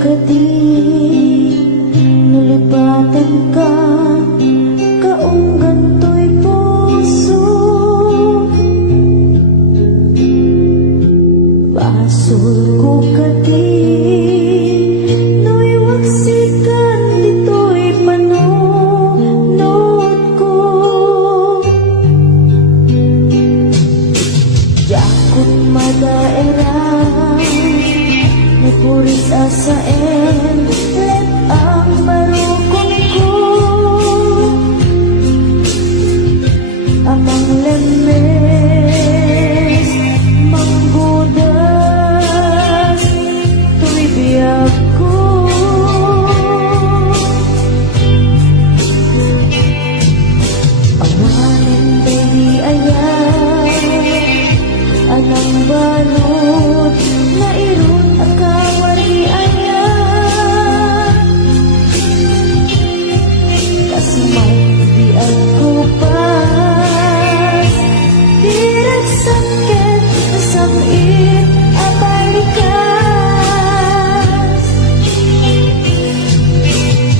kadi nalipatan ka kaong ganto'y puso. Basol ko kadi no'y waksikan dito'y panunod ko. Jakot madaera puris asaen let ang marukong ko amang lemes manggudas tuy biyag ko. Awanin baby ayat anang balot na irun akawari ayat kasmay di ako pas direk sakit samit abalikas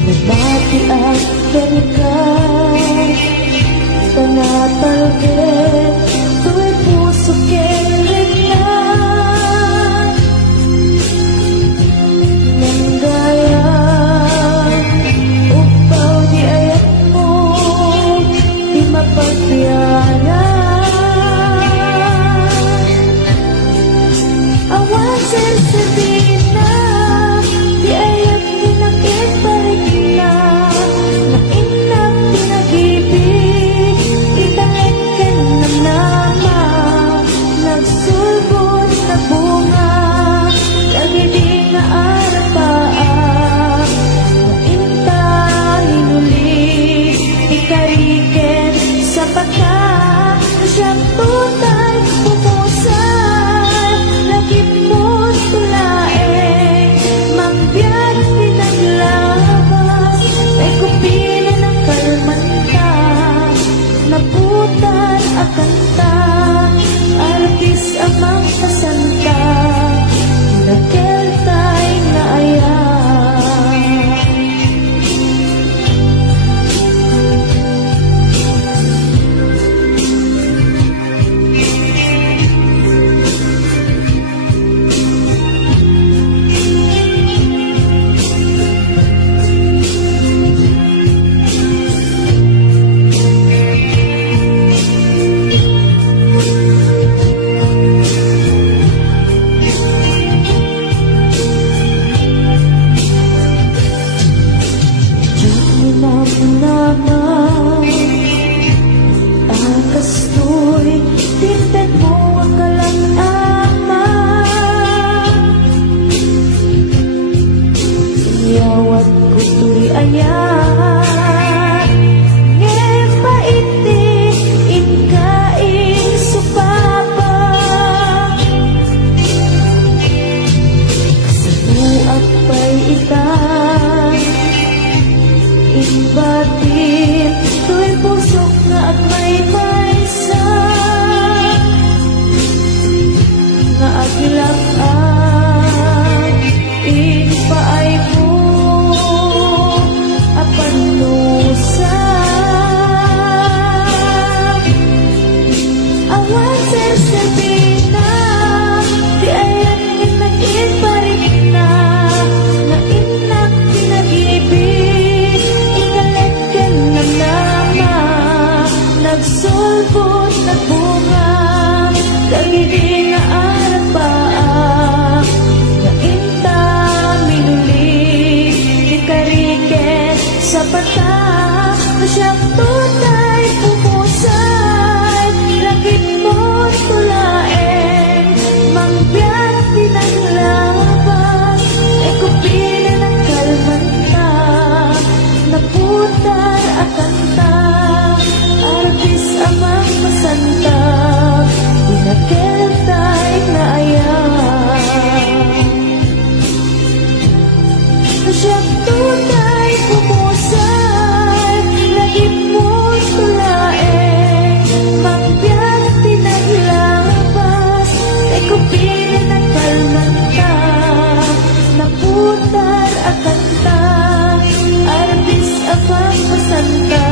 nabati at balikas tanatalget tu'y puso kelik na nanggaya upaw di ayat mo di mapagpiyala awan sensitive na di ayat ninakit balik na na inang pinag-ibig italekin na nama nagsulbon na bunga lagi di na arapaan na intahin ulit ikariken sa pagka na siyang tunay pumusan lagi mo't tulaeng mangbiyan pinaglabas ay kupila ng kalmanta naputan akanta artis amang pasanta nakeltay na ayan. Akastoy, tinted mo ang kalangama Inyawat ko tuy ayan ngayon maiti inkaing supapa sa buak pa'y itan inbatin tuy pusok na at may maysa nga agilang-an inpaay mo apan naputar akan ta, arbis apang pasanta,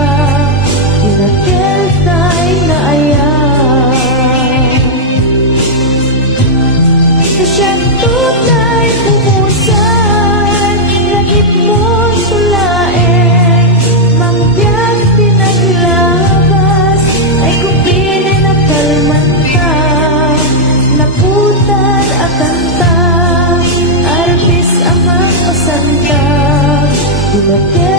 tinakel tay na ayaw. Kasyang tunay pumusan, langit mo tulain, mangbiyak pinaglabas, ay kupinin at kalmanta, naputar akan ta, arbis amang pasanta, dumating